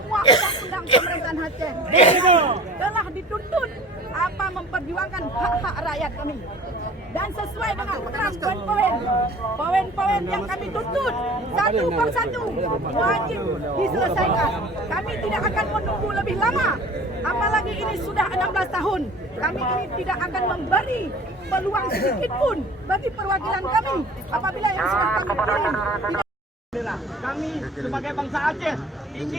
semua undang-undang pemerintahan Aceh telah dituntut memperjuangkan hak-hak rakyat kami. Dan sesuai dengan terang poin-poin yang kami tuntut satu persatu wajib diselesaikan. Kami tidak akan menunggu lebih lama, apalagi ini sudah 16 tahun. Kami ini tidak akan memberi peluang sedikit pun bagi perwakilan kami apabila yang sudah kami kirim tidak. Kami sebagai bangsa Aceh ingin